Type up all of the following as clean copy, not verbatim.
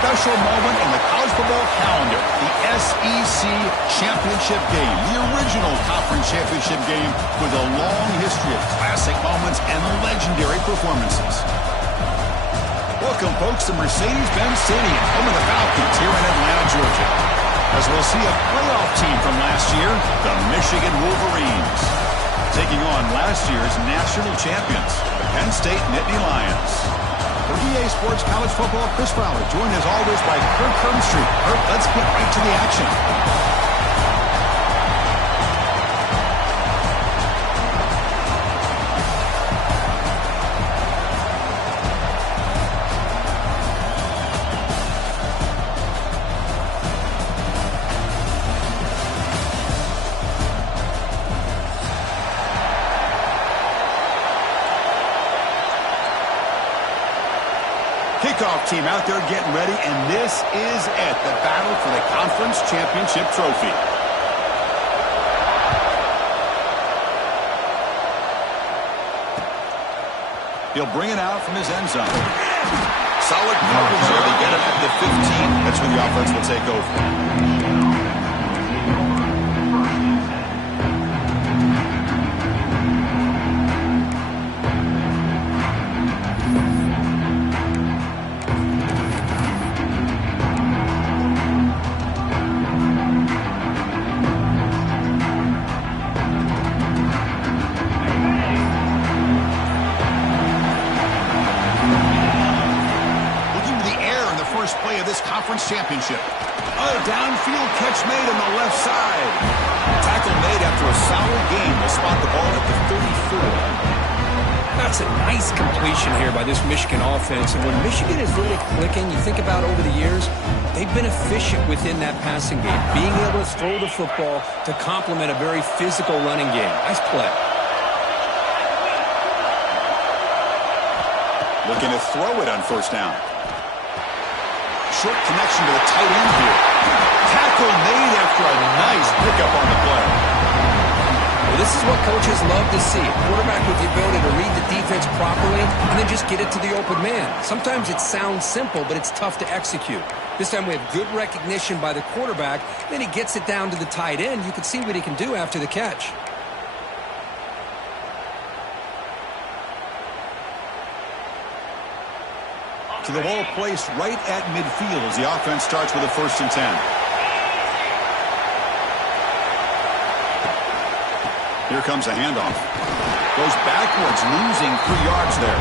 special moment in the college football calendar, the SEC Championship game, the original conference championship game with a long history of classic moments and legendary performances. Welcome, folks, to Mercedes-Benz Stadium, home of the Falcons here in Atlanta, Georgia, as we'll see a playoff team from last year, the Michigan Wolverines, taking on last year's national champions, the Penn State Nittany Lions. For EA Sports College Football, Chris Fowler, joined as always by Kirk Herbstreit. Kirk, let's get right to the action. Kickoff team out there getting ready, and this is it, the battle for the conference championship trophy. He'll bring it out from his end zone. Solid coverage there to get it at the 15. That's when the offense will take over. Conference championship. Oh, downfield catch made on the left side. Tackle made after a solid game. Will spot the ball at the 34. That's a nice completion here by this Michigan offense. And when Michigan is really clicking, you think about over the years, they've been efficient within that passing game, being able to throw the football to complement a very physical running game. Nice play. Looking to throw it on first down. Short connection to the tight end here. Tackle made after a nice pickup on the play. Well, this is what coaches love to see. A quarterback with the ability to read the defense properly and then just get it to the open man. Sometimes it sounds simple, but it's tough to execute. This time we have good recognition by the quarterback. Then he gets it down to the tight end. You can see what he can do after the catch. To the ball placed right at midfield as the offense starts with a 1st and 10. Here comes a handoff. Goes backwards, losing 3 yards there.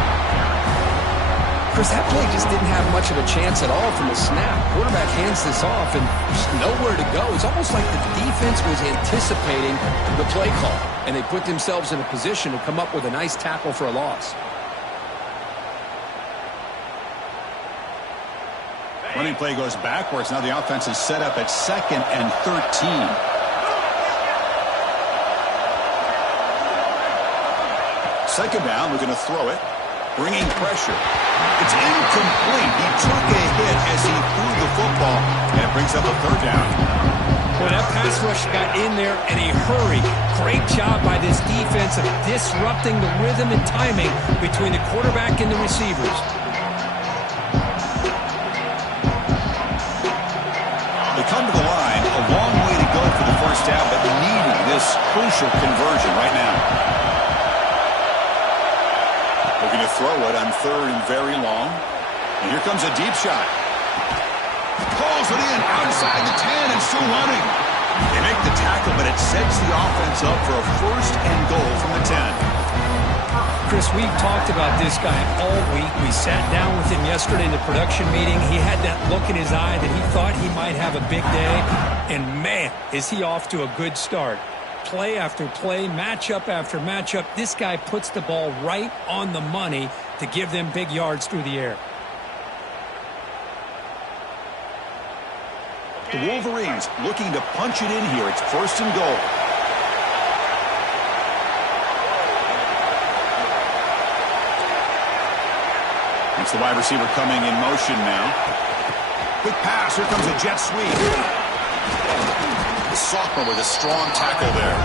Chris, that play just didn't have much of a chance at all from the snap. Quarterback hands this off and just nowhere to go. It's almost like the defense was anticipating the play call, and they put themselves in a position to come up with a nice tackle for a loss. Running play goes backwards. Now the offense is set up at 2nd and 13. Second down, we're going to throw it. Bringing pressure. It's incomplete. He took a hit as he threw the football, and it brings up a 3rd down. Well, that pass rush got in there in a hurry. Great job by this defense of disrupting the rhythm and timing between the quarterback and the receivers. They come to the line, a long way to go for the first down, but needing this crucial conversion right now. Looking to throw it on 3rd and very long. And here comes a deep shot. Pulls it in outside the 10 and still running. They make the tackle, but it sets the offense up for a 1st and goal from the 10. Chris, we've talked about this guy all week. We sat down with him yesterday in the production meeting. He had that look in his eye that he thought he might have a big day. And, man, is he off to a good start. Play after play, matchup after matchup. This guy puts the ball right on the money to give them big yards through the air. The Wolverines looking to punch it in here. It's 1st and goal. It's the wide receiver coming in motion now. Quick pass. Here comes a jet sweep. The sophomore with a strong tackle there.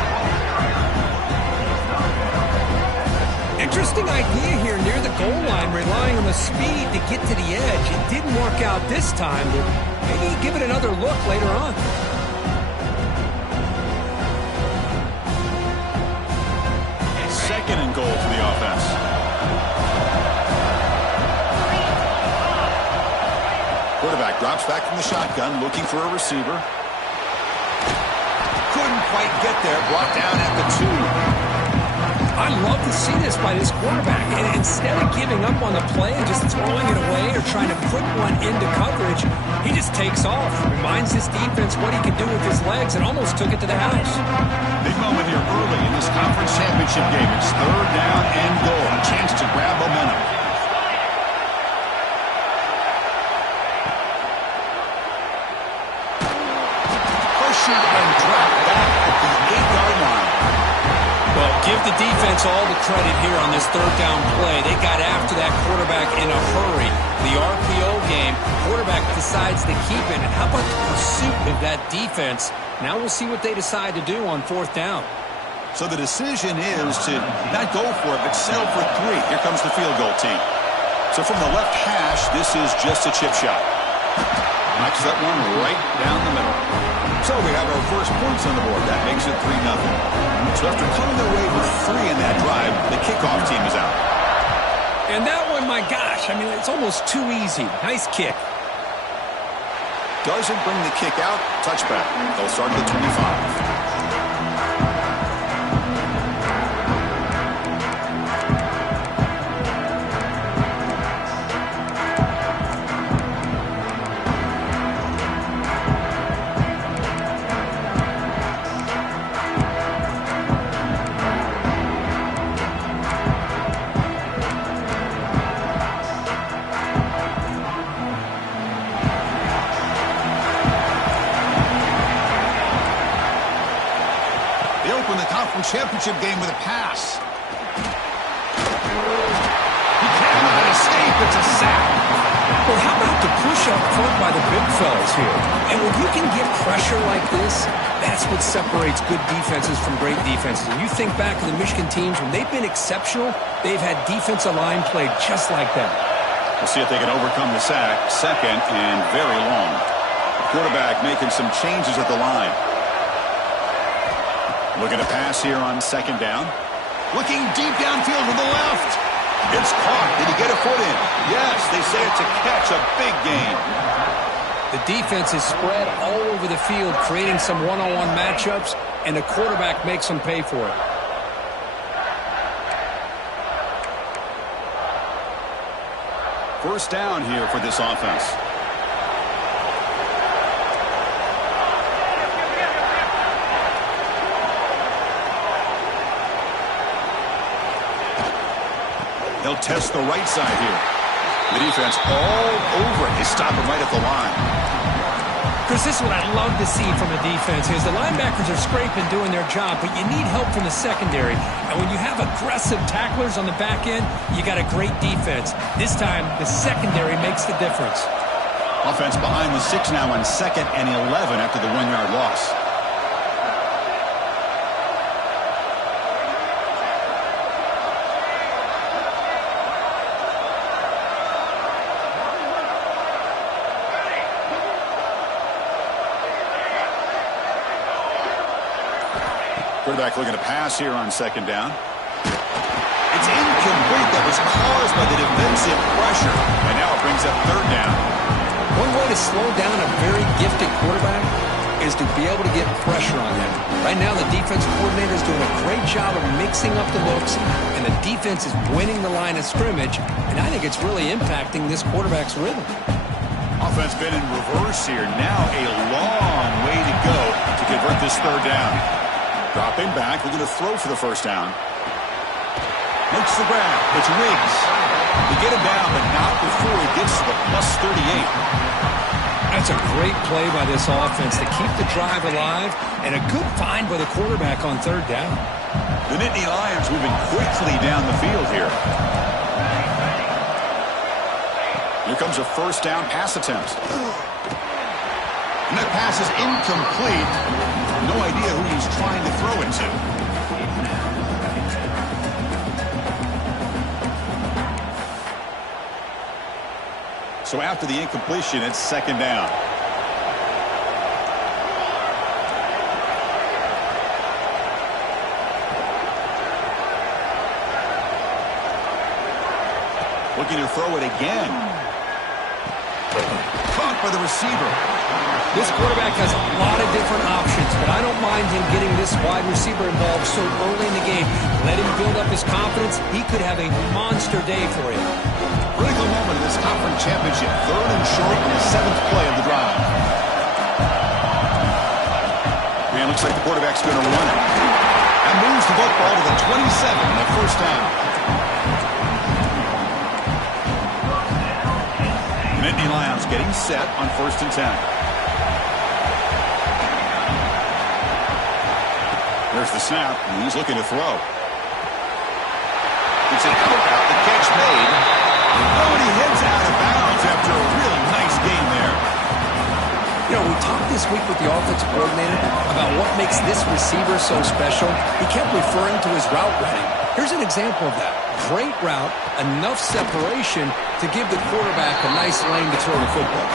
Interesting idea here near the goal line, relying on the speed to get to the edge. It didn't work out this time, but maybe give it another look later on. Second and goal for the offense. Quarterback drops back from the shotgun, looking for a receiver. Couldn't quite get there. Brought down at the 2. I love to see this by this quarterback. And instead of giving up on the play and just throwing it away or trying to put one into coverage, he just takes off. Reminds his defense what he can do with his legs and almost took it to the house. Big moment here early in this conference championship game. It's third down and goal. A chance to grab momentum. Pursued and dropped back at the 8-yard line. Well, give the defense all the credit here on this third down play. They got after that quarterback in a hurry. The RPO game, quarterback decides to keep it. And how about the pursuit of that defense? Now we'll see what they decide to do on fourth down. So the decision is to not go for it, but settle for 3. Here comes the field goal team. So from the left hash, this is just a chip shot. Knocks that one right down the middle. So we have our first points on the board. That makes it 3-0. So after coming away with 3 in that drive, the kickoff team is out. And that one, my gosh, I mean, it's almost too easy. Nice kick. Doesn't bring the kick out. Touchback. They'll start at the 25. Championship game with a pass. He cannot escape. It's a sack. Well, how about the push up front by the big fellas here? And when you can get pressure like this, that's what separates good defenses from great defenses. And you think back to the Michigan teams, when they've been exceptional, they've had defensive line played just like that. We'll see if they can overcome the sack. Second and very long. The quarterback making some changes at the line. Looking to pass here on second down. Looking deep downfield to the left. It's caught. Did he get a foot in? Yes, they say it's a catch, a big gain. The defense is spread all over the field, creating some one-on-one matchups, and the quarterback makes them pay for it. First down here for this offense. They'll test the right side here. The defense all over it. They stop him right at the line. Chris, this is what I love to see from a defense is the linebackers are scraping, doing their job, but you need help from the secondary. And when you have aggressive tacklers on the back end, you got a great defense. This time, the secondary makes the difference. Offense behind the 6 now on 2nd and 11 after the 1-yard loss. Quarterback looking to pass here on second down. It's incomplete. That was caused by the defensive pressure. And now it brings up third down. One way to slow down a very gifted quarterback is to be able to get pressure on him. Right now, the defensive coordinator is doing a great job of mixing up the looks, and the defense is winning the line of scrimmage, and I think it's really impacting this quarterback's rhythm. Offense been in reverse here. Now a long way to go to convert this third down. Dropping back, looking to throw for the first down. Makes the grab. It's Riggs. They get him down, but not before he gets to the +38. That's a great play by this offense to keep the drive alive, and a good find by the quarterback on third down. The Nittany Lions moving quickly down the field here. Here comes a first down pass attempt. And that pass is incomplete. No idea who he's trying to throw it to. So after the incompletion, it's second down. Looking to throw it again. Caught by the receiver. This quarterback has a lot of different options, but I don't mind him getting this wide receiver involved so early in the game. Let him build up his confidence. He could have a monster day for him. Critical moment in this conference championship. Third and short on the 7th play of the drive. And looks like the quarterback's going to run it. And moves the football to the 27 on the first down. Nittany Lions getting set on 1st and 10. There's the snap, and he's looking to throw. It's an out, the catch made. Oh, and he heads out of bounds after a really nice game there. You know, we talked this week with the offensive coordinator about what makes this receiver so special. He kept referring to his route running. Here's an example of that. Great route, enough separation to give the quarterback a nice lane to throw the football.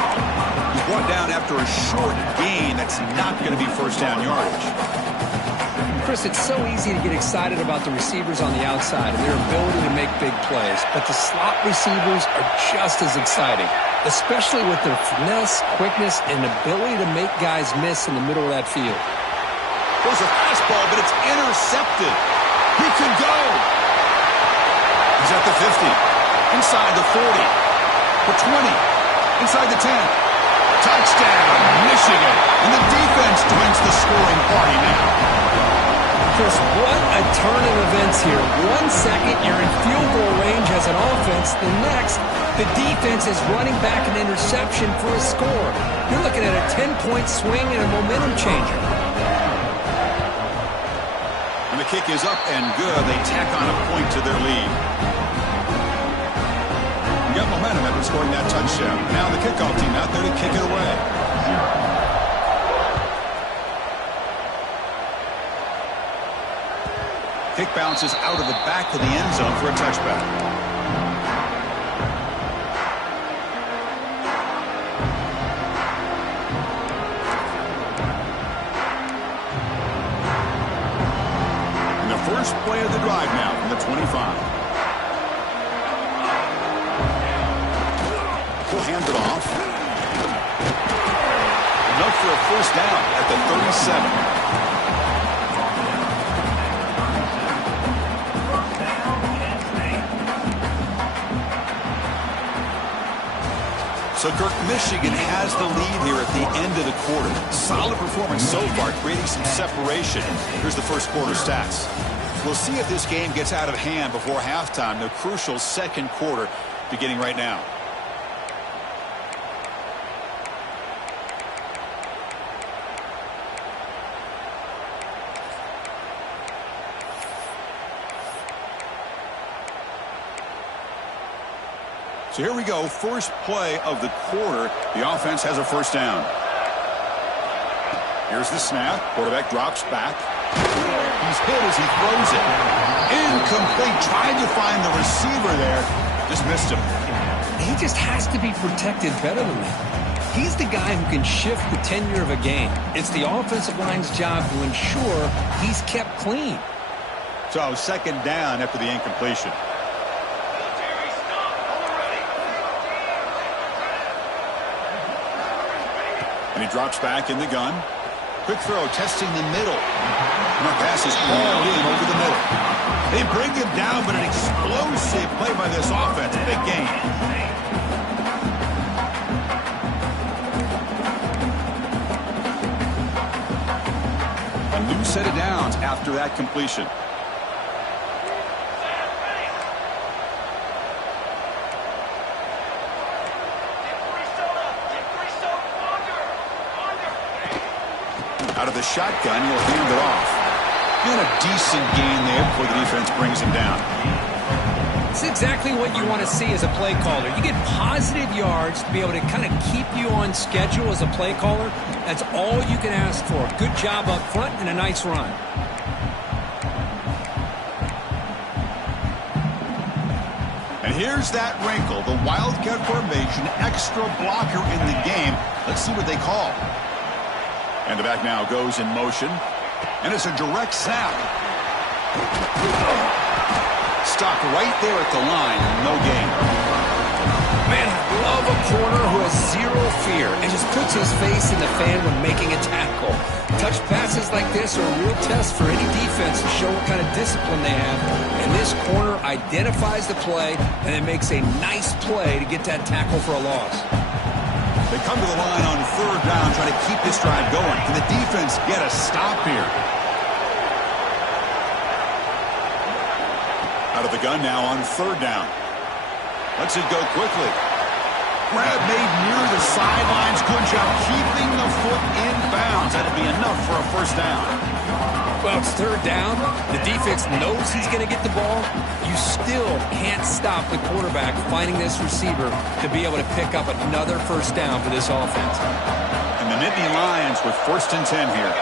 He's brought down after a short gain. That's not going to be first down yardage. Chris, it's so easy to get excited about the receivers on the outside and their ability to make big plays, but the slot receivers are just as exciting, especially with their finesse, quickness, and ability to make guys miss in the middle of that field. There's a fastball, but it's intercepted. He could go. He's at the 50, inside the 40, the 20, inside the 10. Touchdown, Michigan. And the defense joins the scoring party now. Chris, what a turn of events here. 1 second, you're in field goal range as an offense. The next, the defense is running back an interception for a score. You're looking at a 10-point swing and a momentum changer. And the kick is up and good. They tack on a point to their lead. You got momentum after scoring that touchdown. Now the kickoff team out there to kick it away. Kick bounces out of the back of the end zone for a touchback. And the first play of the drive now from the 25. He'll hand it off. Enough for a first down at the 37. So, Kirk, Michigan has the lead here at the end of the quarter. Solid performance so far, creating some separation. Here's the first quarter stats. We'll see if this game gets out of hand before halftime. The crucial second quarter beginning right now. So here we go, first play of the quarter. The offense has a first down. Here's the snap. Quarterback drops back. He's hit as he throws it. Incomplete. Tried to find the receiver there. Just missed him. He just has to be protected better than that. He's the guy who can shift the tenure of a game. It's the offensive line's job to ensure he's kept clean. So second down after the incompletion. And he drops back in the gun. Quick throw, testing the middle. And that pass is all in over the middle. They bring him down, but an explosive play by this offense. Big game. A new set of downs after that completion. Out of the shotgun, he'll hand it off. Doing a decent gain there before the defense brings him down. It's exactly what you want to see as a play caller. You get positive yards to be able to kind of keep you on schedule as a play caller. That's all you can ask for. Good job up front and a nice run. here's that wrinkle. The Wildcat formation, extra blocker in the game. Let's see what they call. And the back now goes in motion. And it's a direct snap. Stopped right there at the line. No gain. Man, I love a corner who has zero fear and just puts his face in the fan when making a tackle. Touch passes like this are a real test for any defense to show what kind of discipline they have. And this corner identifies the play and then makes a nice play to get that tackle for a loss. They come to the line on third down, trying to keep this drive going. Can the defense get a stop here? Out of the gun now on third down. Lets it go quickly. Grab made near the sidelines. Good job keeping the foot in bounds. That'll be enough for a first down. Well, it's third down. The defense knows he's going to get the ball. You still can't stop the quarterback finding this receiver to be able to pick up another first down for this offense. And the Nittany Lions with 1st and 10 here.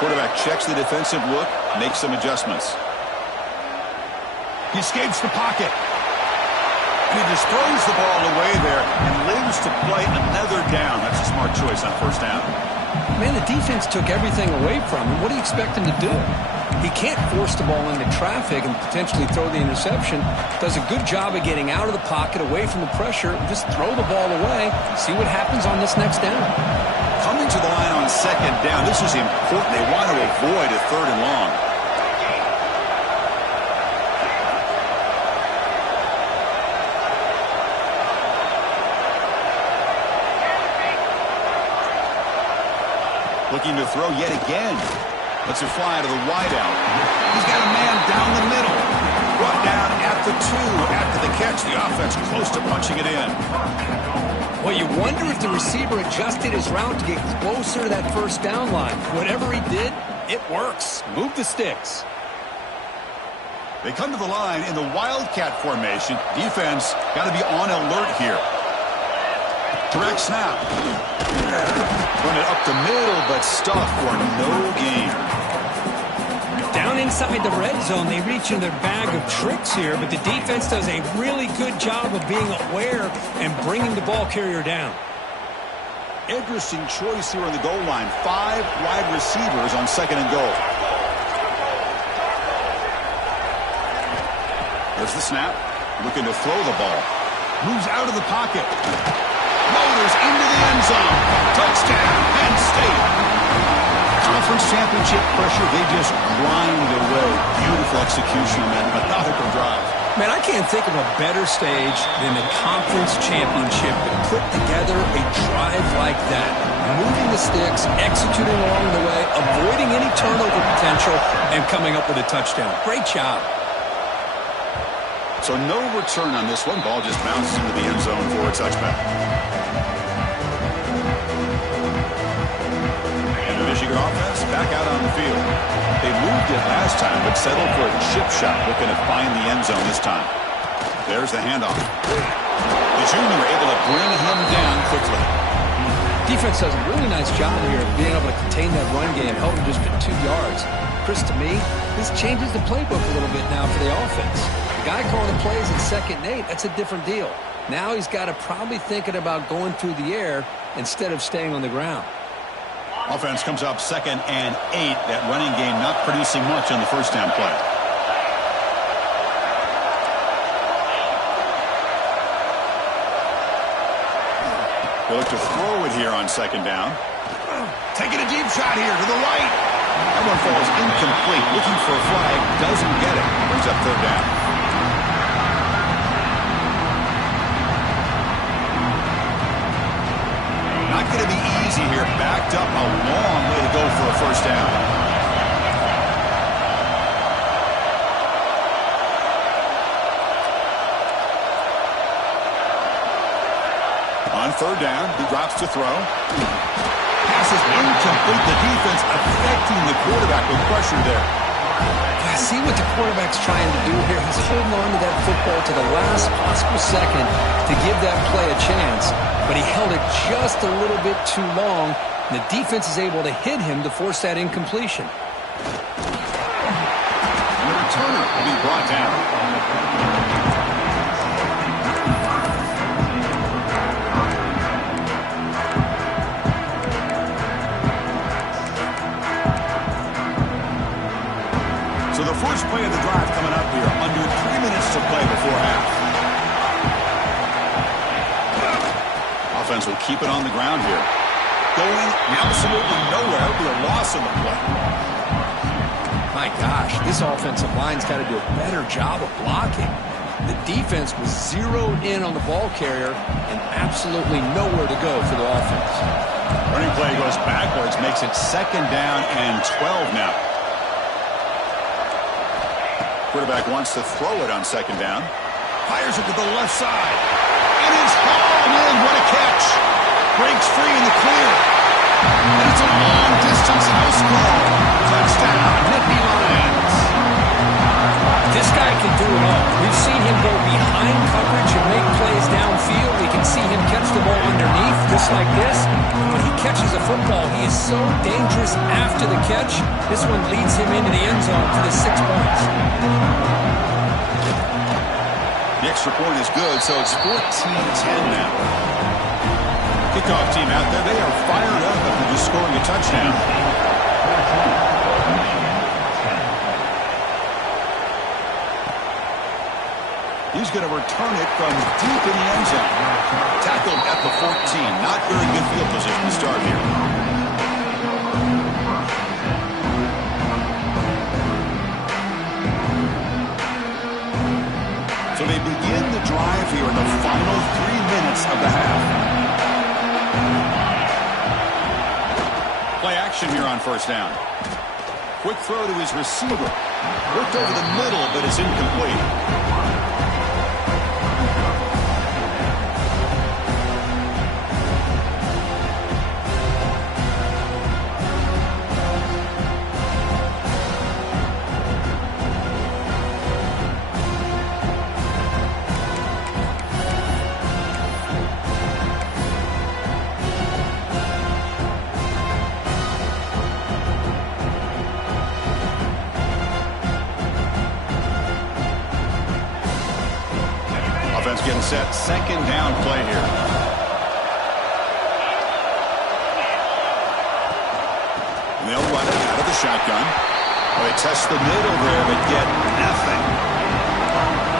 Quarterback checks the defensive look, makes some adjustments. He escapes the pocket. And he just throws the ball away there and lives to play another down. That's a smart choice on first down. Man, the defense took everything away from him. What do you expect him to do? He can't force the ball into traffic and potentially throw the interception. Does a good job of getting out of the pocket, away from the pressure, and just throw the ball away. See what happens on this next down. Coming to the line on second down, this is important. They want to avoid a third and long. Looking to throw yet again. Lets it fly to the wideout. He's got a man down the middle. Brought down at the 2 after the catch. The offense close to punching it in. Well, you wonder if the receiver adjusted his route to get closer to that first down line. Whatever he did, it works. Move the sticks. They come to the line in the Wildcat formation. Defense got to be on alert here. Direct snap. Run it up the middle, but stuffed for no gain. Down inside the red zone, they reach in their bag of tricks here, but the defense does a really good job of being aware and bringing the ball carrier down. Interesting choice here on the goal line. 5 wide receivers on second and goal. There's the snap. Looking to throw the ball. Moves out of the pocket. Motors into the end zone. Touchdown, Penn State. Conference championship pressure, they just grind away. Beautiful execution on that methodical drive. Man, I can't think of a better stage than the conference championship to put together a drive like that. Moving the sticks, executing along the way, avoiding any turnover potential, and coming up with a touchdown. Great job. So no return on this one. Ball just bounces into the end zone for a touchback. And the Michigan offense back out on the field. They moved it last time, but settled for a chip shot, looking to find the end zone this time. There's the handoff. The junior able to bring him down quickly. Defense does a really nice job here of being able to contain that run game, help him just get 2 yards. Chris, to me, this changes the playbook a little bit now for the offense. The guy calling the plays in 2nd and 8, that's a different deal. Now he's got to probably thinking about going through the air instead of staying on the ground. Offense comes up 2nd and 8. That running game not producing much on the first down play. They look to throw it here on 2nd down. Taking a deep shot here to the right. That one falls incomplete. Looking for a flag. Doesn't get it. Brings up 3rd down. Not going to be easy here. Backed up a long way to go for a first down. On 3rd down, he drops to throw. Pass is incomplete. The defense affecting the quarterback with pressure there. I see what the quarterback's trying to do here. He's holding on to that football to the last possible second to give that play a chance, but he held it just a little bit too long. The defense is able to hit him to force that incompletion. And the returner will be brought down. So the first play of the drive coming up here. Under 3 minutes to play before half. Offense will keep it on the ground here. Going absolutely nowhere with a loss on the play. My gosh, this offensive line's got to do a better job of blocking. The defense was zeroed in on the ball carrier and absolutely nowhere to go for the offense. Running play goes backwards, makes it 2nd down and 12 now. Quarterback wants to throw it on 2nd down. Fires it to the left side. It is hauled in. What a catch. Breaks free in the clear. And it's a long-distance house call. Touchdown, Nittany Lions. This guy can do it all. We've seen him go behind coverage and make plays downfield. We can see him catch the ball underneath, just like this. When he catches a football, he is so dangerous after the catch. This one leads him into the end zone for the 6 points. The extra point is good, so it's 14-10 now. Kickoff team out there, they are fired up after just scoring a touchdown. He's going to return it from deep in the end zone. Tackled at the 14. Not very good field position to start here. So they begin the drive here in the final 3 minutes of the half. Play action here on 1st down. Quick throw to his receiver. Worked over the middle, but it's incomplete. Getting set, 2nd down play here. And they'll run it out of the shotgun. Well, they test the middle there, but get nothing.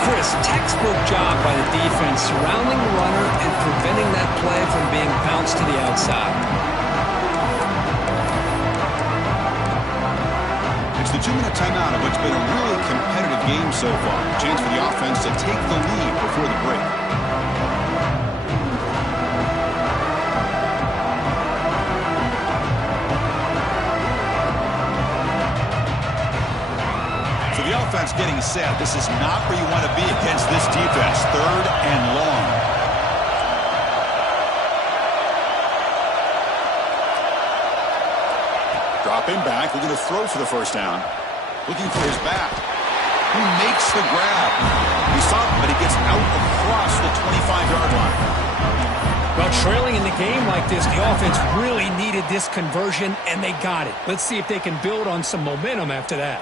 Chris, textbook job by the defense surrounding the runner and preventing that play from being bounced to the outside. It's the 2-minute timeout of what's been a really competitive game so far. Chance for the offense to take the lead before the break. So the offense getting set. This is not where you want to be against this defense. 3rd and long. Dropping back, looking to throw for the 1st down. Looking for his back. Who makes the grab? He's up, but he gets out across the 25-yard line. Well, trailing in the game like this, the offense really needed this conversion, and they got it. Let's see if they can build on some momentum after that.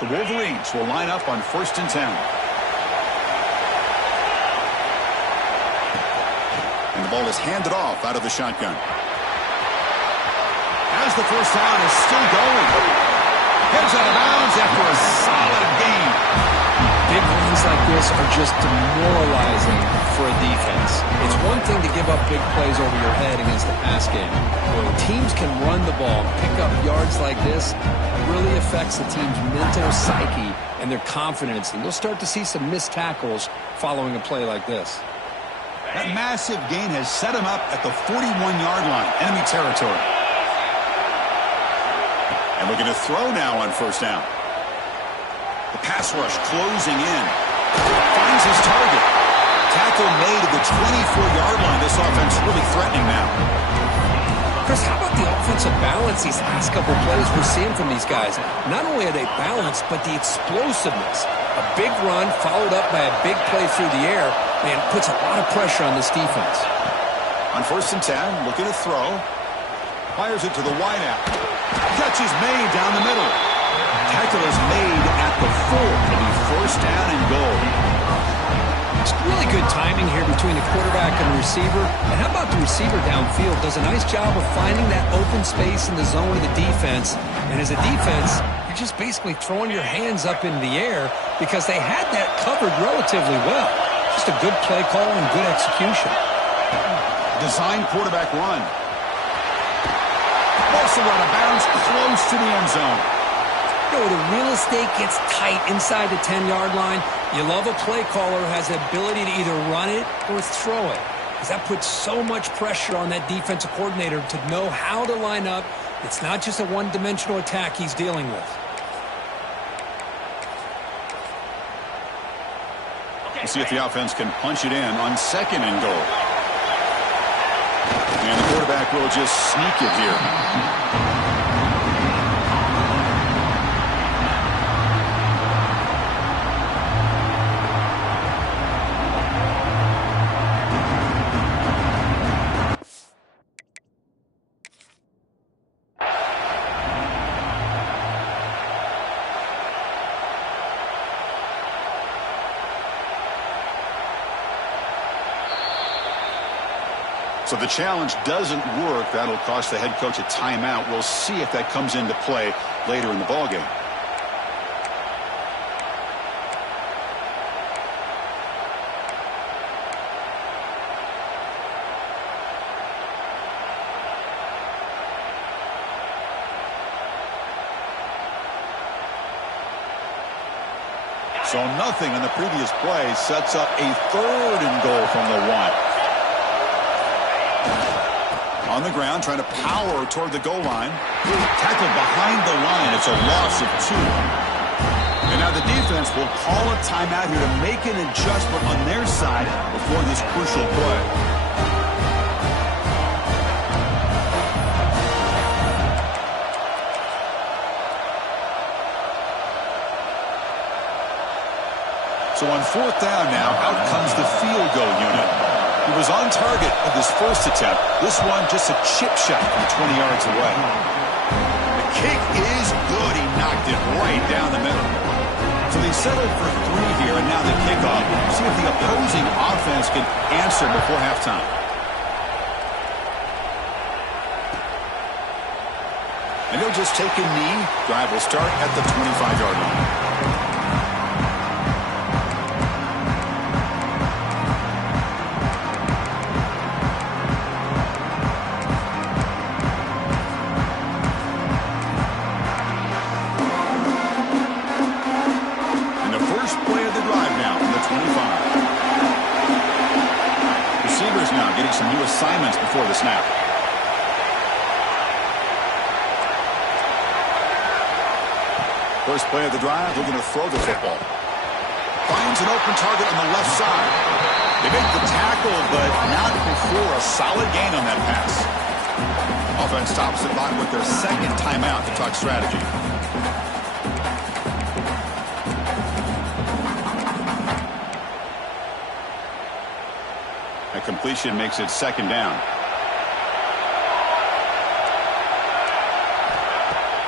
The Wolverines will line up on 1st and 10. And the ball is handed off out of the shotgun. As the 1st down is still going. Heads out of bounds after a solid gain. Big runs like this are just demoralizing for a defense. It's one thing to give up big plays over your head against the pass game. When teams can run the ball and pick up yards like this, it really affects the team's mental psyche and their confidence. And you'll start to see some missed tackles following a play like this. That massive gain has set him up at the 41-yard line, enemy territory. And looking to throw now on 1st down. The pass rush closing in. Finds his target. Tackle made at the 24-yard line. This offense really threatening now. Chris, how about the offensive balance these last couple plays we're seeing from these guys? Not only are they balanced, but the explosiveness. A big run followed up by a big play through the air, man, puts a lot of pressure on this defense. On 1st and 10, looking to throw. Fires it to the wideout. Catch is made down the middle. Tackle is made at the 4. It'll be 1st down and goal. It's really good timing here between the quarterback and the receiver. And how about the receiver downfield? Does a nice job of finding that open space in the zone of the defense. And as a defense, you're just basically throwing your hands up in the air because they had that covered relatively well. Just a good play call and good execution. Design quarterback run. Also out of bounds, close to the end zone. You know, the real estate gets tight inside the 10-yard line. You love a play caller who has the ability to either run it or throw it, because that puts so much pressure on that defensive coordinator to know how to line up. It's not just a one-dimensional attack he's dealing with. We'll see if the offense can punch it in on 2nd and goal. And the quarterback will just sneak it here. So the challenge doesn't work. That'll cost the head coach a timeout. We'll see if that comes into play later in the ballgame. So nothing in the previous play sets up a 3rd and goal from the 1. On the ground, trying to power toward the goal line. Tackled behind the line. It's a loss of 2. And now the defense will call a timeout here to make an adjustment on their side before this crucial play. So on 4th down now, out comes the field goal unit. He was on target with his first attempt. This one just a chip shot from 20 yards away. The kick is good. He knocked it right down the middle. So they settled for 3 here, and now the kickoff. See if the opposing offense can answer before halftime. And he'll just take a knee. Drive will start at the 25-yard line. Some new assignments before the snap. First play of the drive, they're going to throw the football. Finds an open target on the left side. They make the tackle, but not before a solid gain on that pass. Offense stops the clock with their 2nd timeout to talk strategy. That completion makes it 2nd down.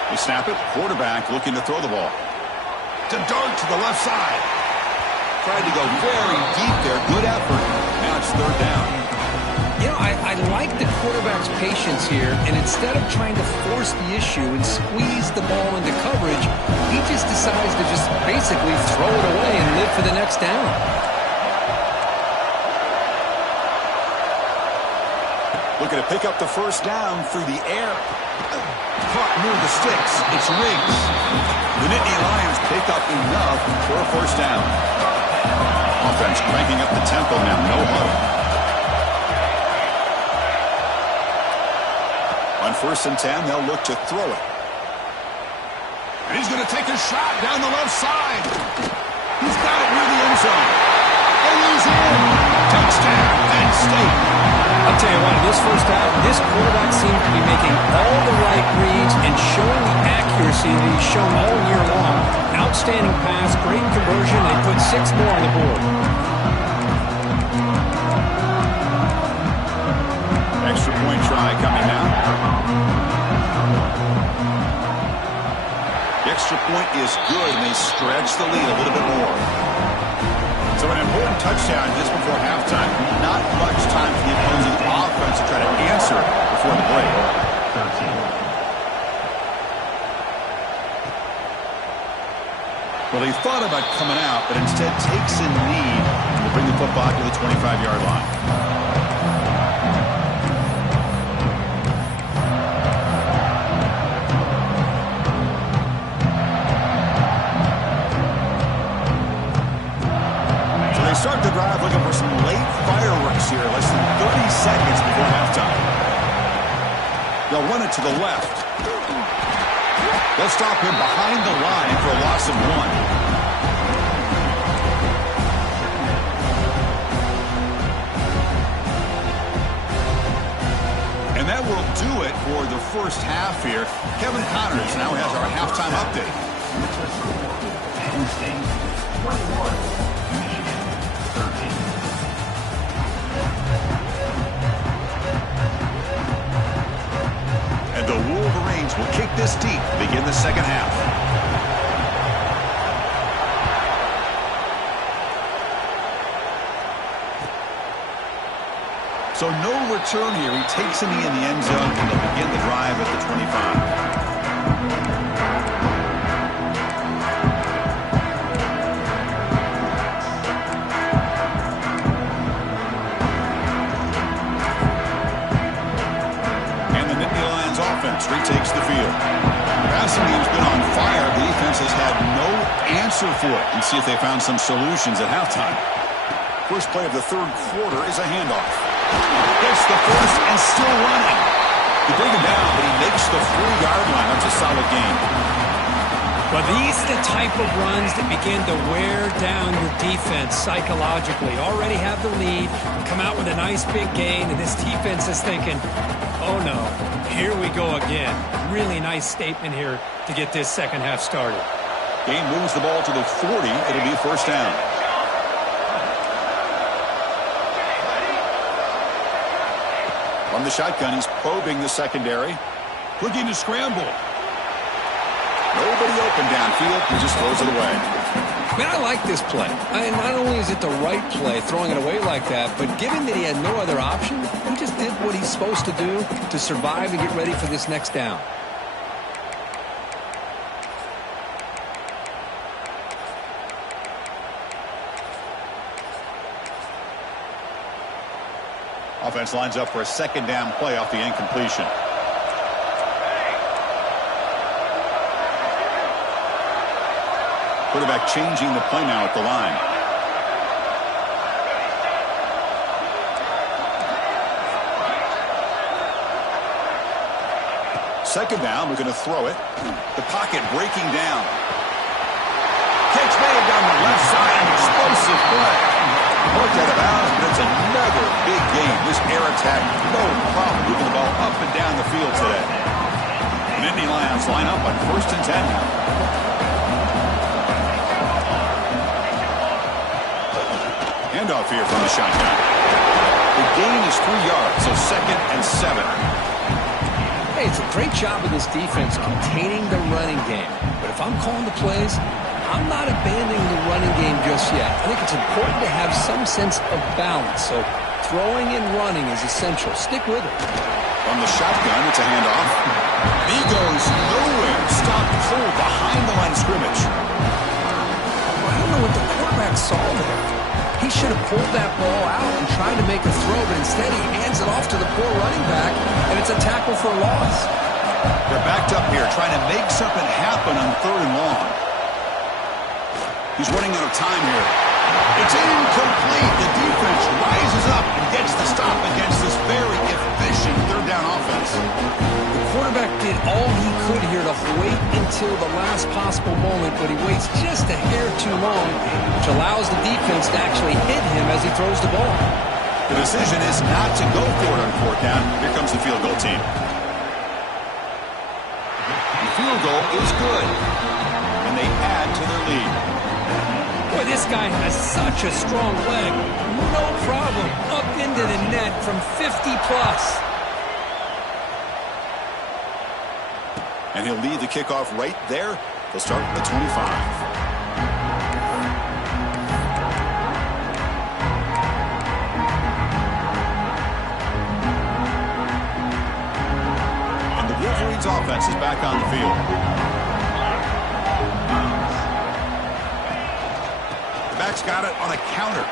They snap it. Quarterback looking to throw the ball. To dart to the left side. Tried to go very deep there. Good effort. Now it's 3rd down. You know, I like the quarterback's patience here, and instead of trying to force the issue and squeeze the ball into coverage, he just decides to just basically throw it away and live for the next down. Looking to pick up the 1st down through the air. Caught near the sticks. It's Riggs. The Nittany Lions pick up enough for a 1st down. Offense cranking up the tempo now. No huddle. On 1st and 10, they'll look to throw it. And he's going to take a shot down the left side. He's got it near the end zone. And he's in. Touchdown, Penn State. I'll tell you what, this first half, this quarterback seems to be making all the right reads and showing the accuracy that he's shown all year long. Outstanding pass, great conversion. They put 6 more on the board. Extra point try coming now. The extra point is good, and they stretch the lead a little bit more. So an important touchdown just before halftime. Not much time for the opposing offense to try to answer before the break. Well, he thought about coming out, but instead takes a knee to bring the football to the 25-yard line. Start the drive looking for some late fireworks here, less than 30 seconds before halftime. They'll run it to the left. They'll stop him behind the line for a loss of 1. And that will do it for the first half here. Kevin Connors now has our halftime update. And the Wolverines will kick this deep to begin the second half. So no return here. He takes a knee in the end zone, and they'll begin the drive at the 25. Retakes the field. The passing game's been on fire. The defense has had no answer for it. And see if they found some solutions at halftime. First play of the third quarter is a handoff. Gets the first and still running. They bring him down, but he makes the 3-yard line. That's a solid gain. Well, these are the type of runs that begin to wear down your defense psychologically. Already have the lead, come out with a nice big gain, and this defense is thinking, oh no, here we go again. Really nice statement here to get this second half started. Game moves the ball to the 40. It'll be first down. From the shotgun, he's probing the secondary. Looking to scramble. Nobody open downfield. He just throws it away. Man, I like this play. Not only is it the right play, throwing it away like that, but given that he had no other option, he just did what he's supposed to do to survive and get ready for this next down. Offense lines up for a second down play off the incompletion. Quarterback changing the play now at the line. Second down, we're going to throw it. The pocket breaking down. Catch made down the left side. Explosive play. Worked out of bounds, but it's another big game. This air attack, no problem moving the ball up and down the field today. And Indy Lions line up on 1st and 10 now. Handoff here from the shotgun. The gain is 3 yards, so 2nd and 7. Hey, it's a great job of this defense containing the running game. But if I'm calling the plays, I'm not abandoning the running game just yet. I think it's important to have some sense of balance. So throwing and running is essential. Stick with it. From the shotgun, it's a handoff. He goes nowhere. Stopped cold behind the line of scrimmage. I don't know what the quarterback saw there. He should have pulled that ball out and tried to make a throw, but instead he hands it off to the poor running back, and it's a tackle for a loss. They're backed up here, trying to make something happen on 3rd and long. He's running out of time here. It's incomplete. The defense rises up and gets the stop against this very efficient 3rd down offense. The quarterback did all he could here to wait until the last possible moment, but he waits just a hair too long, which allows the defense to actually hit him as he throws the ball. The decision is not to go for it on fourth down. Here comes the field goal team. The field goal is good, and they add to their lead. Boy, this guy has such a strong leg. No problem. Up into the net from 50+. And he'll lead the kickoff right there. They'll start at the 25. Wolverines offense is back on the field. The back's got it on a counter.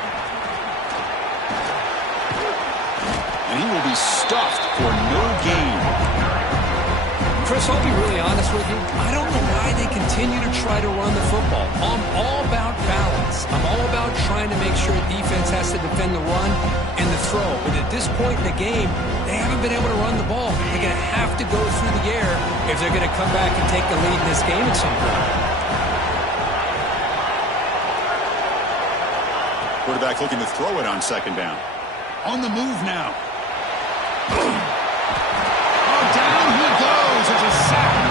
And he will be stuffed for no gain. Chris, I'll be really honest with you. I don't know why they continue to try to run the football. I'm all about balance. I'm all about trying to make sure defense has to defend the run and the throw. But at this point in the game, they haven't been able to run the ball. They're going to have to go through the air if they're going to come back and take the lead in this game at some point. Quarterback looking to throw it on second down. On the move now. Down he goes. It's a sack.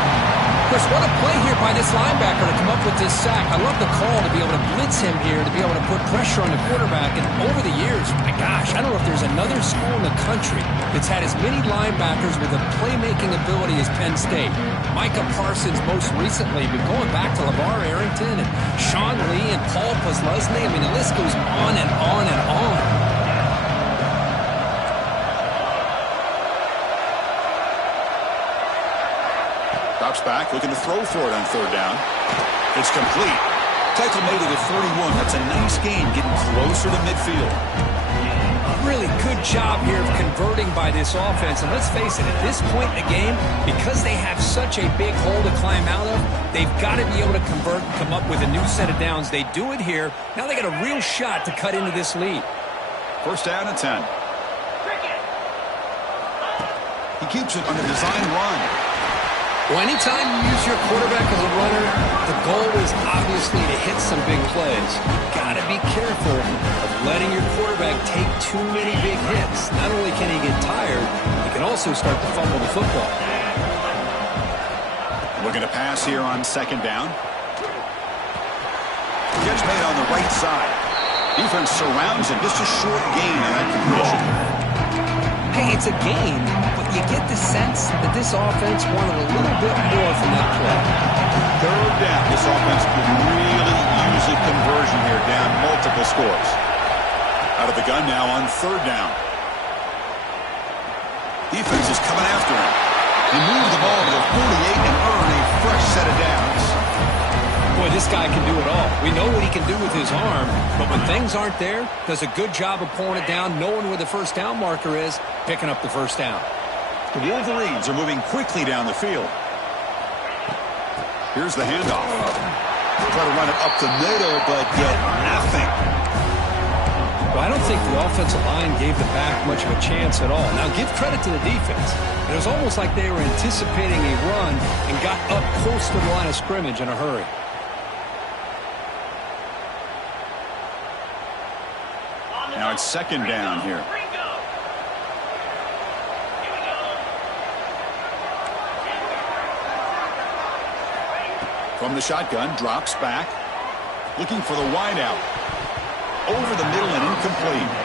Chris, what a play here by this linebacker to come up with this sack. I love the call to be able to blitz him here, to be able to put pressure on the quarterback. And over the years, my gosh, I don't know if there's another school in the country that's had as many linebackers with a playmaking ability as Penn State. Micah Parsons most recently, but going back to LeVar Arrington and Sean Lee and Paul Posluszny. I mean, the list goes on and on and on. Drops back, looking to throw for it on third down. It's complete. Tackle made it at 41. That's a nice gain, getting closer to midfield. Really good job here of converting by this offense. And let's face it, at this point in the game, because they have such a big hole to climb out of, they've got to be able to convert and come up with a new set of downs. They do it here. Now they got a real shot to cut into this lead. First down and 10. He keeps it on the design run. Well, anytime you use your quarterback as a runner, the goal is obviously to hit some big plays. You've got to be careful of letting your quarterback take too many big hits. Not only can he get tired, he can also start to fumble the football. Looking to pass here on second down. Catch made on the right side. Defense surrounds him. Just a short gain on that completion. Hey, it's a gain, but you get the sense that this offense wanted a little bit more from that play. Third down. This offense could really use a conversion here, down multiple scores. Out of the gun now on third down. Defense is coming after him. He moved the ball to the 48 and earned a fresh set of downs. Boy, this guy can do it all. We know what he can do with his arm, but when things aren't there, does a good job of pulling it down, knowing where the first down marker is, picking up the first down. The Wolverines are moving quickly down the field. Here's the handoff. Try to run it up the middle, but get nothing. Well, I don't think the offensive line gave the back much of a chance at all. Now, give credit to the defense. It was almost like they were anticipating a run and got up close to the line of scrimmage in a hurry. Now it's second down here. From the shotgun, drops back. Looking for the wideout. Over the middle and incomplete.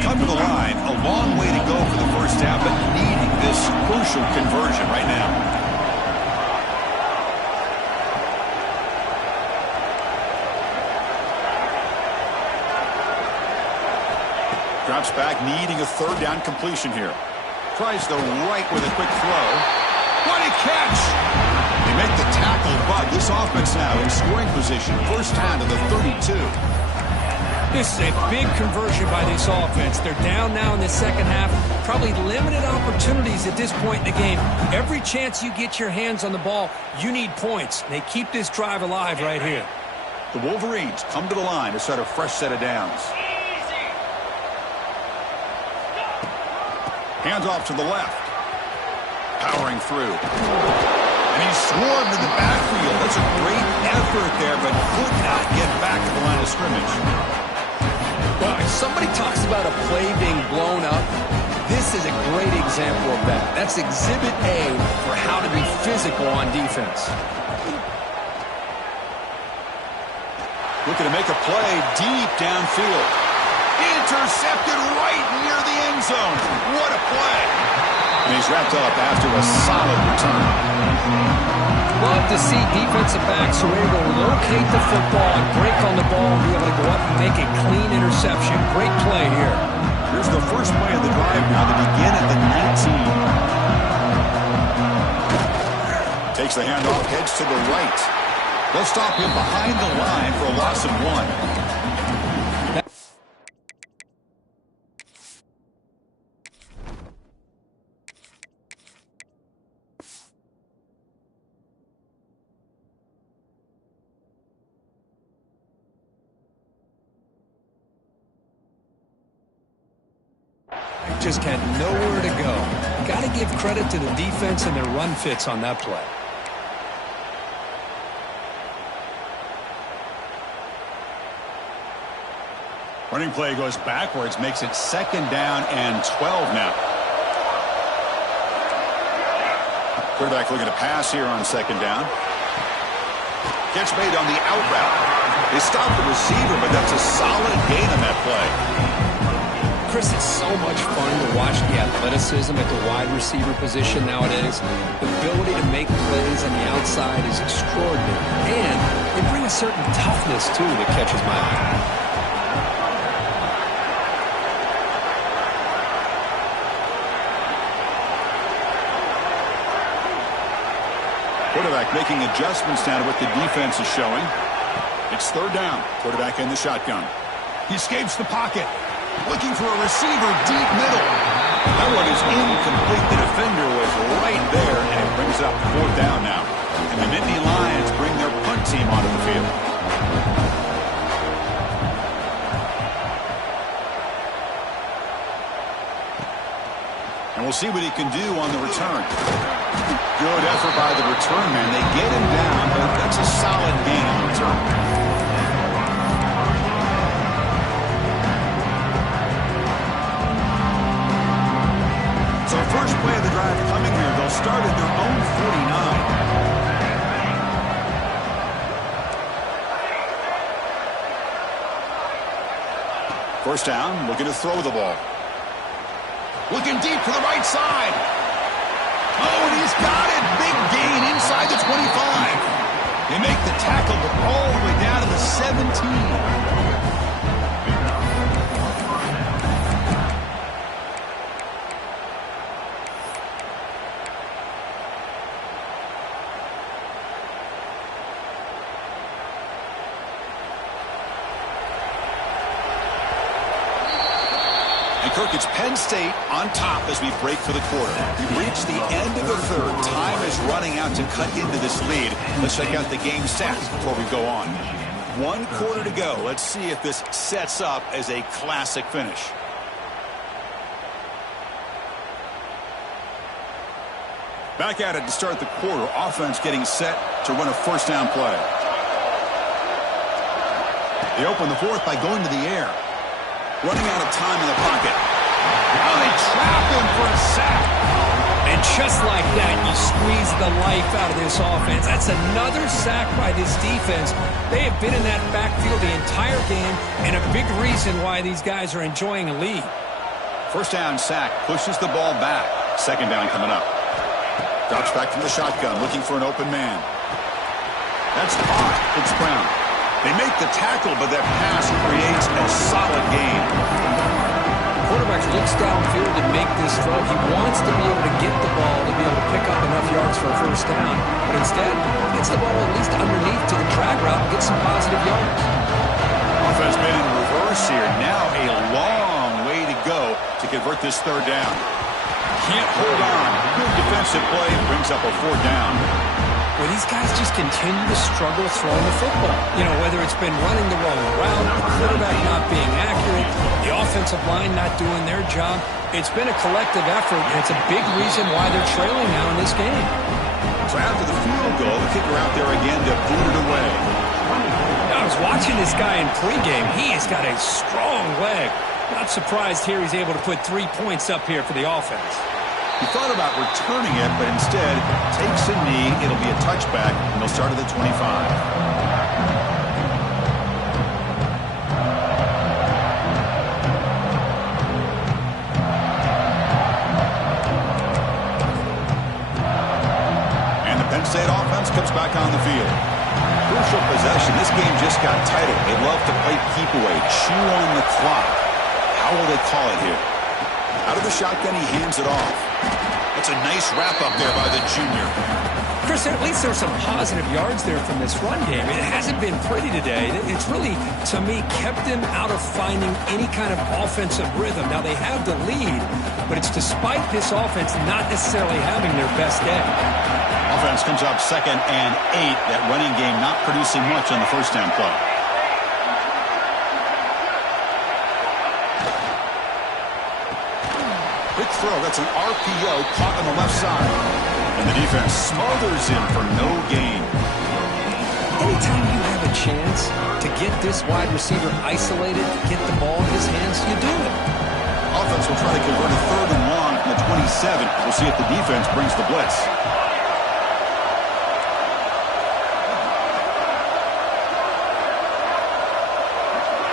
Come to the line, a long way to go for the first down, but needing this crucial conversion right now. Drops back, needing a third down completion here. Tries the right with a quick throw. What a catch! They make the tackle, but this offense now in scoring position. First down to the 32. This is a big conversion by this offense. They're down now in the second half. Probably limited opportunities at this point in the game. Every chance you get your hands on the ball, you need points. They keep this drive alive right here. The Wolverines come to the line to start a fresh set of downs. Hands off to the left. Powering through. And he's swarmed in the backfield. That's a great effort there, but could not get back to the line of scrimmage. Well, if somebody talks about a play being blown up, this is a great example of that. That's exhibit A for how to be physical on defense. Looking to make a play deep downfield. Intercepted right near the end zone. What a play. And he's wrapped up after a solid return. Love to see defensive backs who are able to locate the football and break on the ball and be able to go up and make a clean interception. Great play here. Here's the first play of the drive now. They begin at the 19. Takes the handoff, heads to the right. They'll stop him behind the line for a loss of 1. Just had nowhere to go. Got to give credit to the defense and their run fits on that play. Running play goes backwards, makes it 2nd down and 12 now. Quarterback looking to pass here on 2nd down. Catch made on the out route. They stopped the receiver, but that's a solid gain on that play. Chris, it's so much fun to watch the athleticism at the wide receiver position nowadays. The ability to make plays on the outside is extraordinary. And they bring a certain toughness, too, that catches my eye. Quarterback making adjustments now to what the defense is showing. It's 3rd down. Quarterback in the shotgun. He escapes the pocket. Looking for a receiver deep middle. That one is incomplete. The defender was right there, and it brings up 4th down now. And the Nittany Lions bring their punt team onto the field. And we'll see what he can do on the return. Good effort by the return man. They get him down, but that's a solid gain on the return. So first play of the drive coming here. They'll start at their own 49. First down, looking to throw the ball. Looking deep to the right side. Oh, and he's got it. Big gain inside the 25. They make the tackle, but all the way down to the 17. Kirk, it's Penn State on top as we break for the quarter. We've reached the end of the 3rd. Time is running out to cut into this lead. Let's check out the game stats before we go on. 1 quarter to go. Let's see if this sets up as a classic finish. Back at it to start the quarter. Offense getting set to run a first down play. They open the 4th by going to the air. Running out of time in the pocket. Oh, they trap him for a sack. And just like that, you squeeze the life out of this offense. That's another sack by this defense. They have been in that backfield the entire game, and a big reason why these guys are enjoying a lead. First down sack, pushes the ball back. 2nd down coming up. Drops back from the shotgun, looking for an open man. That's caught. It's Brown. They make the tackle, but that pass creates a solid gain. The quarterback looks downfield to make this throw. He wants to be able to get the ball to be able to pick up enough yards for a first down. But instead, gets the ball at least underneath to the drag route and get some positive yards. Offense been in reverse here. Now a long way to go to convert this 3rd down. Can't hold on. Good defensive play. Brings up a 4th down. where these guys just continue to struggle throwing the football. You know, whether it's been running the wrong route, the quarterback not being accurate, the offensive line not doing their job. It's been a collective effort, and it's a big reason why they're trailing now in this game. So after the field goal, the kicker out there again to boot it away. I was watching this guy in pregame. He has got a strong leg. Not surprised here he's able to put 3 points up here for the offense. He thought about returning it, but instead takes a knee. It'll be a touchback, and they'll start at the 25. And the Penn State offense comes back on the field. Crucial possession. This game just got tighter. They love to play keep away, chew on the clock. How will they call it here? Out of the shotgun, he hands it off. That's a nice wrap-up there by the junior. Chris, at least there's some positive yards there from this run game. It hasn't been pretty today. It's really, to me, kept them out of finding any kind of offensive rhythm. Now, they have the lead, but it's despite this offense not necessarily having their best day. Offense comes up 2nd and 8. That running game not producing much on the first down play. Quick throw. That's an RPO caught on the left side. And the defense smothers him for no gain. Anytime you have a chance to get this wide receiver isolated, get the ball in his hands, you do it. Offense will try to convert a 3rd and long from the 27. We'll see if the defense brings the blitz.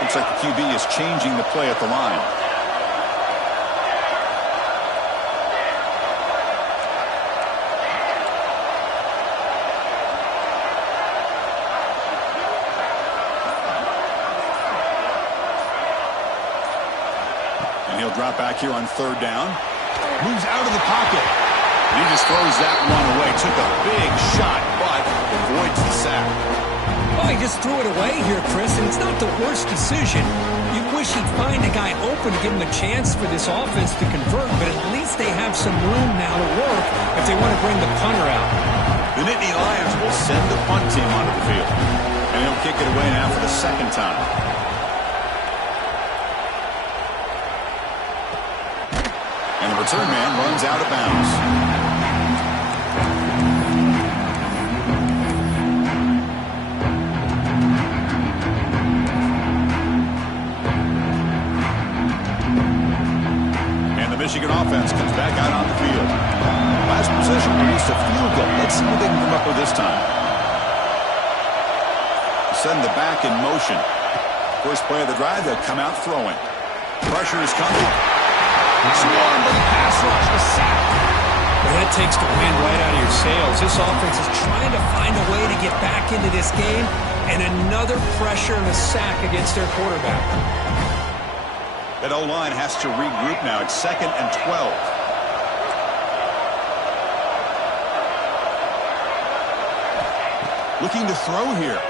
Looks like the QB is changing the play at the line. Drop back here on 3rd down. Moves out of the pocket. He just throws that one away. Took a big shot, but avoids the sack. Oh, he just threw it away here, Chris, and it's not the worst decision. You wish he'd find a guy open to give him a chance for this offense to convert, but at least they have some room now to work if they want to bring the punter out. The Nittany Lions will send the punt team onto the field. And he'll kick it away now for the 2nd time. And the return man runs out of bounds. And the Michigan offense comes back out on the field. Last possession produced a field goal. Let's see what they can come up with this time. Send the back in motion. First play of the drive, they'll come out throwing. Pressure is coming. Swarmed by the pass rush, the sack. Well, that takes the wind right out of your sails. This offense is trying to find a way to get back into this game, and another pressure and a sack against their quarterback. That O-line has to regroup now. It's 2nd and 12. Looking to throw here.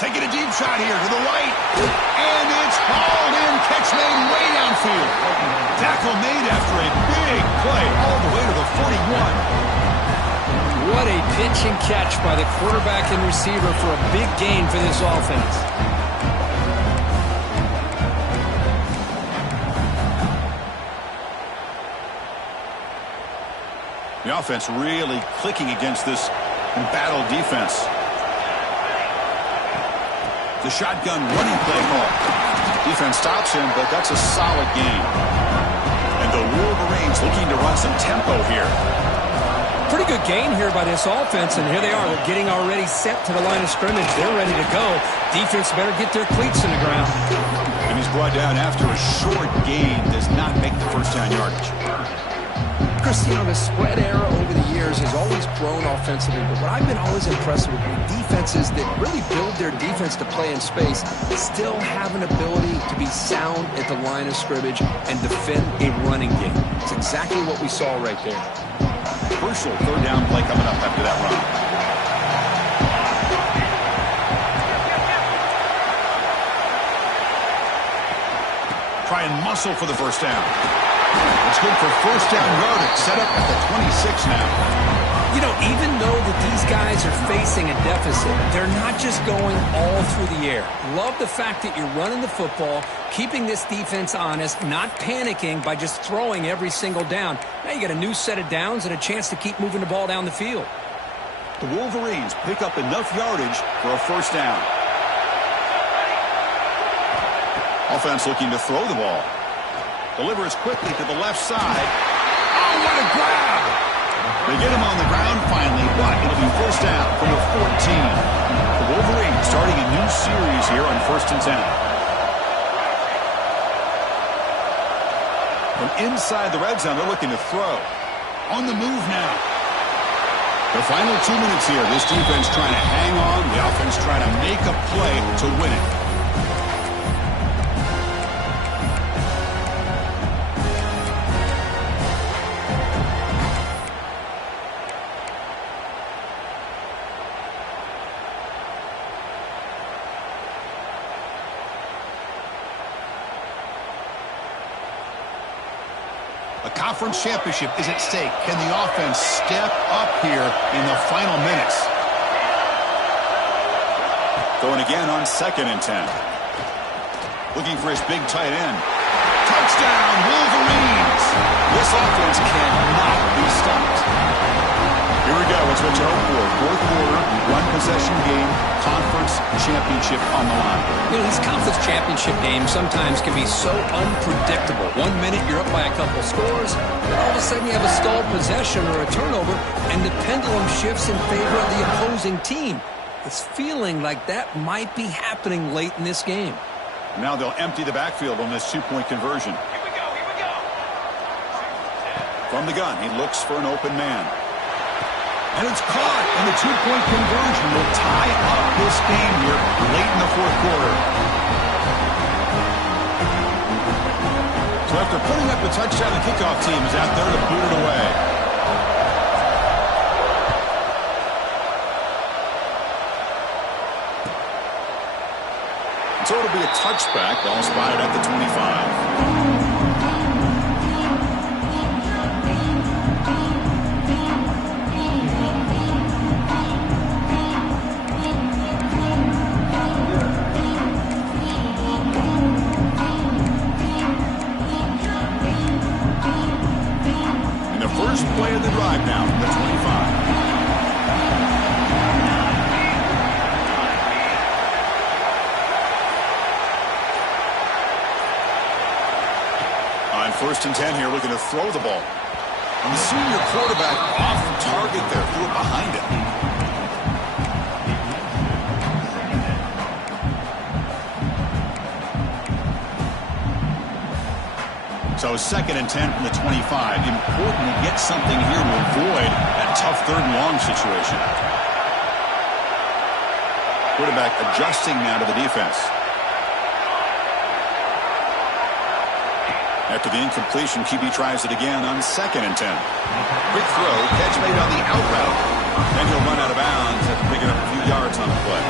Taking a deep shot here to the right. And it's hauled in. Catch made way downfield. Tackle made after a big play all the way to the 41. What a pitch and catch by the quarterback and receiver for a big gain for this offense. The offense really clicking against this embattled defense. The shotgun running play call. Defense stops him, but that's a solid gain. And the Wolverines looking to run some tempo here. Pretty good gain here by this offense, and here they are. They're getting already set to the line of scrimmage. They're ready to go. Defense better get their cleats in the ground. And he's brought down after a short gain. Does not make the first down yardage. Chris, you know, the spread era over the years has always grown offensively, but what I've been always impressed with defenses that really build their defense to play in space still have an ability to be sound at the line of scrimmage and defend a running game. It's exactly what we saw right there. Crucial 3rd down play coming up after that run. Try and muscle for the first down. It's good for first down yardage. Set up at the 26 now. You know, even though that these guys are facing a deficit, they're not just going all through the air. Love the fact that you're running the football, keeping this defense honest, not panicking by just throwing every single down. Now you got a new set of downs and a chance to keep moving the ball down the field. The Wolverines pick up enough yardage for a first down. Offense looking to throw the ball. Delivers quickly to the left side. Oh, what a grab! They get him on the ground finally, but it'll be first down from the 14. The Wolverines starting a new series here on 1st and 10. From inside the red zone, they're looking to throw. On the move now. The final 2 minutes here. This defense trying to hang on. The offense trying to make a play to win it. A conference championship is at stake. Can the offense step up here in the final minutes? Going again on 2nd and 10. Looking for his big tight end. Touchdown, Wolverines! This offense cannot be stopped. Here we go. It's what you hope for. 4th quarter, one-possession game, conference championship on the line. You know, these conference championship games sometimes can be so unpredictable. 1 minute you're up by a couple scores, then all of a sudden you have a stalled possession or a turnover, and the pendulum shifts in favor of the opposing team. It's feeling like that might be happening late in this game. Now they'll empty the backfield on this two-point conversion. Here we go. From the gun, he looks for an open man. And it's caught, and the two-point conversion will tie up this game here late in the 4th quarter. So after putting up the touchdown, the kickoff team is out there to boot it away. So it'll be a touchback. Ball spotted at the 25. Play of the drive now from the 25. On 1st and 10 here, looking to throw the ball. And the senior quarterback off target there, threw it behind him. So 2nd and 10 from the 25. Important to get something here to avoid that tough 3rd and long situation. Quarterback adjusting now to the defense. After the incompletion, QB tries it again on 2nd and 10. Quick throw, catch made on the out route. Then he'll run out of bounds after picking up a few yards on the play.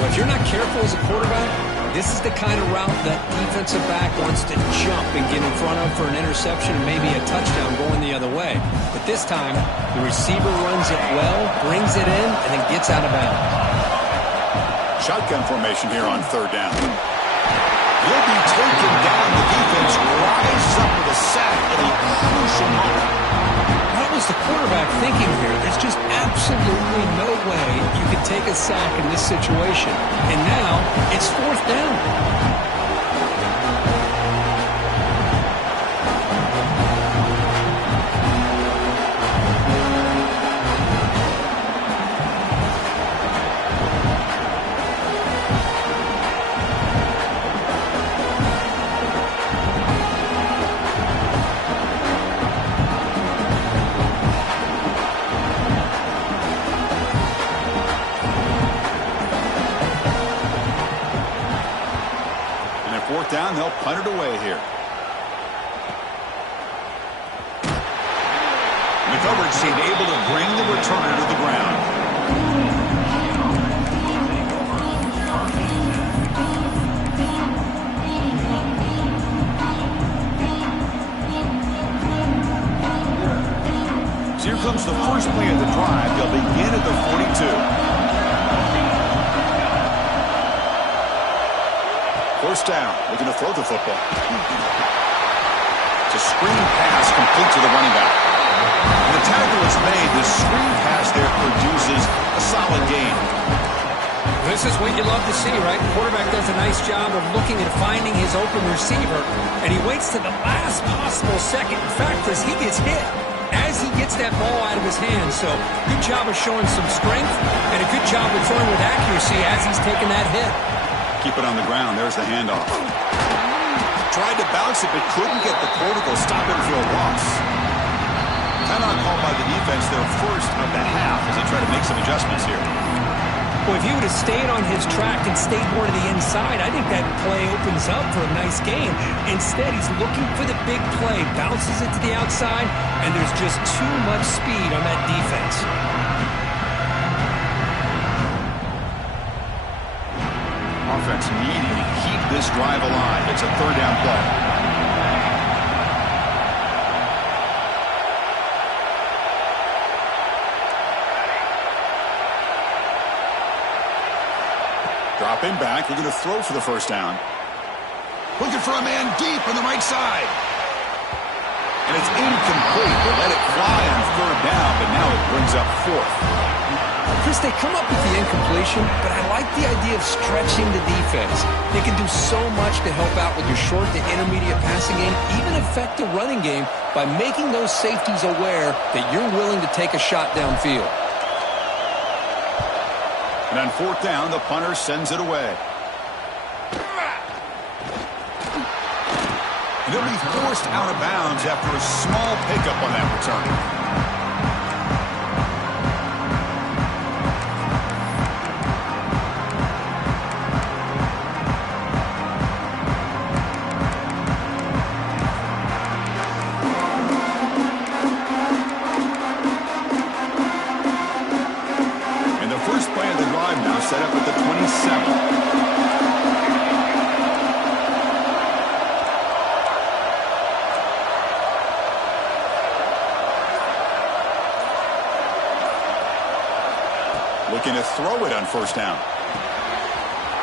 Well, if you're not careful as a quarterback, this is the kind of route that defensive back wants to jump and get in front of for an interception and maybe a touchdown going the other way. But this time, the receiver runs it well, brings it in, and then gets out of bounds. Shotgun formation here on 3rd down. He'll be taken down. The defense rises up with a sack at a crucial moment. What was the quarterback thinking here? There's just absolutely no way you could take a sack in this situation. And now it's 4th down. Down, they'll punt it away here. And the coverage team able to bring the returner to the ground. So here comes the first play of the drive. First down, looking to throw the football. It's a screen pass complete to the running back. When the tackle is made, the screen pass there produces a solid gain. This is what you love to see, right? The quarterback does a nice job of looking and finding his open receiver, and he waits to the last possible second. In fact, Chris, he gets hit as he gets that ball out of his hands. So good job of showing some strength and a good job of throwing with accuracy as he's taking that hit. Keep it on the ground. There's the handoff. Tried to bounce it, but couldn't get the quarter to stop him for a loss. Timeout called by the defense, their first of the half, as they try to make some adjustments here. Well, if he would have stayed on his track and stayed more to the inside, I think that play opens up for a nice game. Instead, he's looking for the big play, bounces it to the outside, and there's just too much speed on that defense. Offense needing to keep this drive alive. It's a third down play. Dropping back, looking to throw for the first down. Looking for a man deep on the right side. And it's incomplete. They let it fly on third down, but now it brings up fourth. Chris, they come up with the incompletion, but I like the idea of stretching the defense. They can do so much to help out with your short to intermediate passing game, even affect the running game by making those safeties aware that you're willing to take a shot downfield. And on fourth down, the punter sends it away. And he'll be forced out of bounds after a small pickup on that return. Set up at the 27. Looking to throw it on first down.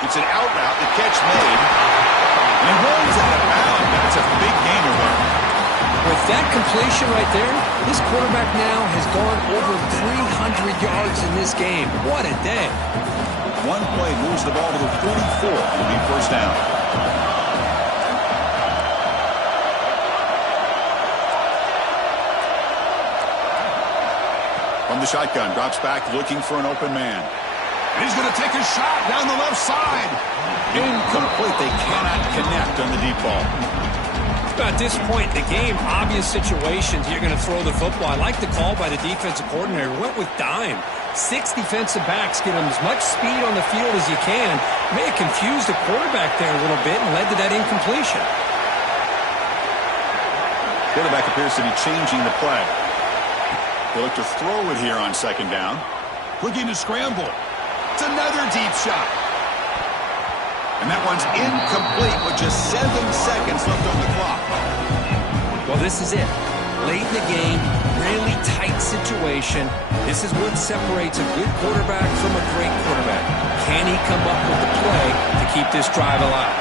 It's an out route, the catch made. And he rolls out of bounds. That's a big gainer there. With that completion right there, this quarterback now has gone over 300 yards in this game. What a day. One play moves the ball to the 44. It'll be first down. From the shotgun, drops back looking for an open man. And he's going to take a shot down the left side. Incomplete. They cannot connect on the deep ball. At this point in the game, obvious situations, you're going to throw the football. I like the call by the defensive coordinator. Went with dime. 6 defensive backs get him as much speed on the field as you can. May have confused the quarterback there a little bit and led to that incompletion. Quarterback appears to be changing the play. They look to throw it here on second down. Looking to scramble. It's another deep shot. And that one's incomplete with just 7 seconds left on the clock. Well, this is it. Late in the game, really tight situation. This is what separates a good quarterback from a great quarterback. Can he come up with the play to keep this drive alive?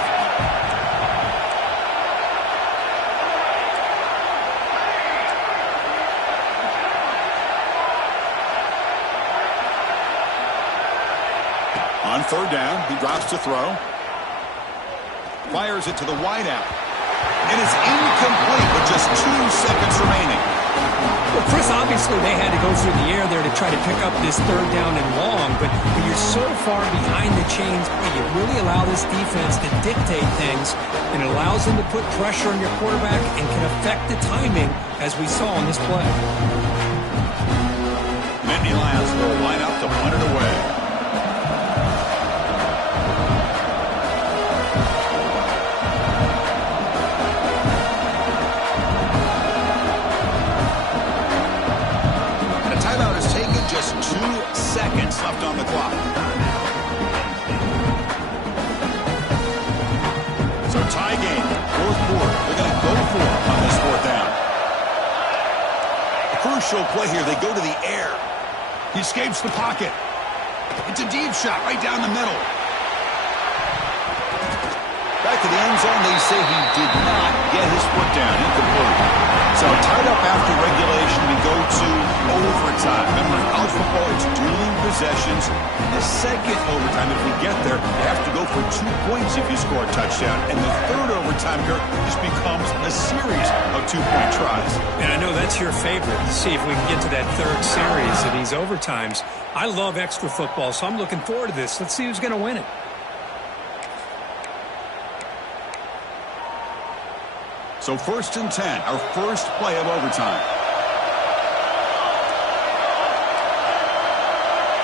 On third down, he drops to throw. Fires it to the wideout. And it's incomplete with just 2 seconds remaining. Well, Chris, obviously they had to go through the air there to try to pick up this third down and long, but when you're so far behind the chains, you really allow this defense to dictate things, and it allows them to put pressure on your quarterback and can affect the timing, as we saw in this play. Nittany Lions will line up to punt it away. Just 2 seconds left on the clock. So tie game, fourth quarter. They're going to go for it on this fourth down. A crucial play here. They go to the air. He escapes the pocket. It's a deep shot right down the middle. Back back to the end zone. They say he did not get his foot down. Incomplete. So tied up after regulation, we go to overtime. Remember, in college football, it's dueling possessions. In the second overtime, if we get there, you have to go for 2 points if you score a touchdown. And the third overtime here just becomes a series of 2-point tries. And I know that's your favorite. See if we can get to that third series of these overtimes. I love extra football, so I'm looking forward to this. Let's see who's going to win it. So 1st and 10, our first play of overtime.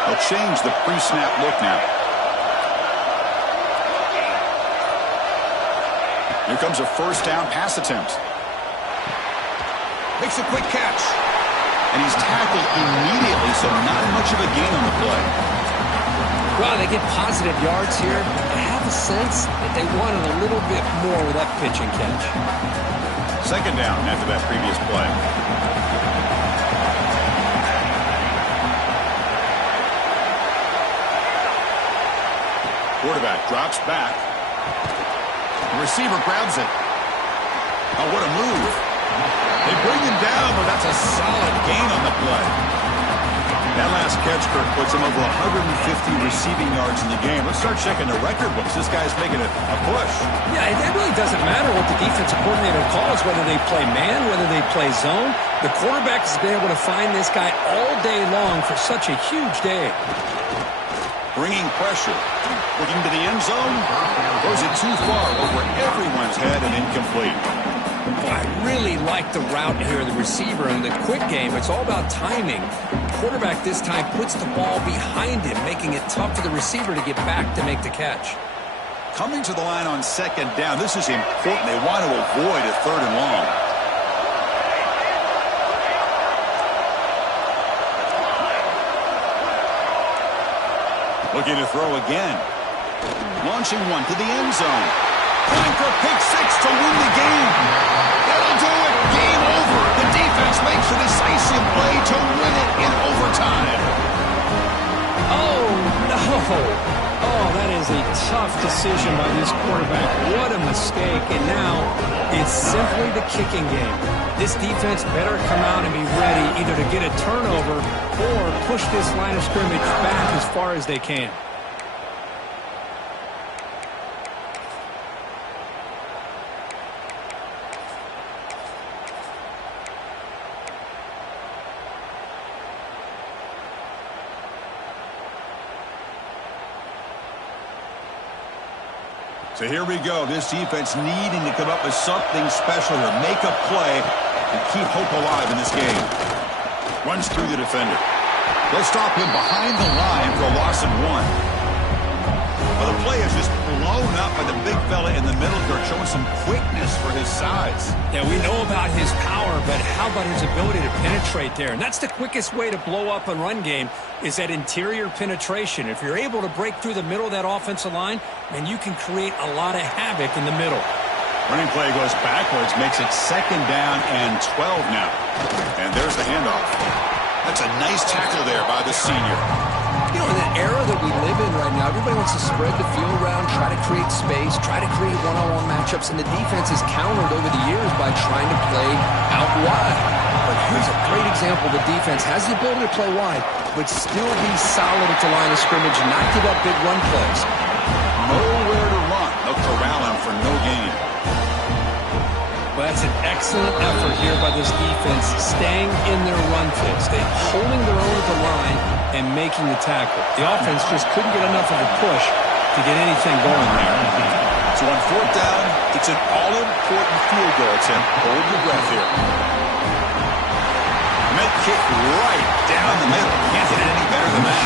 They'll change the pre-snap look now. Here comes a first down pass attempt. Makes a quick catch. And he's tackled immediately, so not much of a gain on the play. Well, they get positive yards here. I have a sense that they wanted a little bit more with that pitch and catch. Second down after that previous play. Quarterback drops back. The receiver grabs it. Oh, what a move. They bring him down, but that's a solid gain on the play. That last catch, Kirk, puts him over 150 receiving yards in the game. Let's start checking the record books. This guy's making a push. Yeah, it really doesn't matter what the defensive coordinator calls, whether they play man, whether they play zone. The quarterback has been able to find this guy all day long for such a huge day. Bringing pressure. Looking to the end zone. Throws it too far over everyone's head and incomplete. I really like the route here, the receiver, and the quick game. It's all about timing. The quarterback this time puts the ball behind him, making it tough for the receiver to get back to make the catch. Coming to the line on second down, this is important. They want to avoid a third and long. Looking to throw again. Launching one to the end zone. Going for pick six to win the game. That'll do it. Game over. The defense makes a decisive play to win it in overtime. Oh, no. Oh, that is a tough decision by this quarterback. What a mistake. And now it's simply the kicking game. This defense better come out and be ready either to get a turnover or push this line of scrimmage back as far as they can. So here we go. This defense needing to come up with something special here. Make a play and keep hope alive in this game. Runs through the defender. They'll stop him behind the line for a loss of 1. Well, the play is just blown up by the big fella in the middle here, showing some quickness for his size. Yeah, we know about his power, but how about his ability to penetrate there? And that's the quickest way to blow up a run game is that interior penetration. If you're able to break through the middle of that offensive line, then you can create a lot of havoc in the middle. Running play goes backwards, makes it second down and 12 now. And there's the handoff. That's a nice tackle there by the senior. You know, in the era that we live in right now, everybody wants to spread the field around, try to create space, try to create one-on-one matchups, and the defense has countered over the years by trying to play out wide. But here's a great example. The defense has the ability to play wide, but still be solid at the line of scrimmage, not give up big run plays. Nowhere to run. They'll corral him for no gain. Well, that's an excellent effort here by this defense, staying in their run fix. They're holding their own at the line and making the tackle. The offense just couldn't get enough of a push to get anything going there. So on fourth down, it's an all-important field goal attempt. Hold your breath here. Met kick right down the middle. Can't hit it any better than that.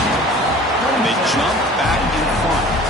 And they jump back in front.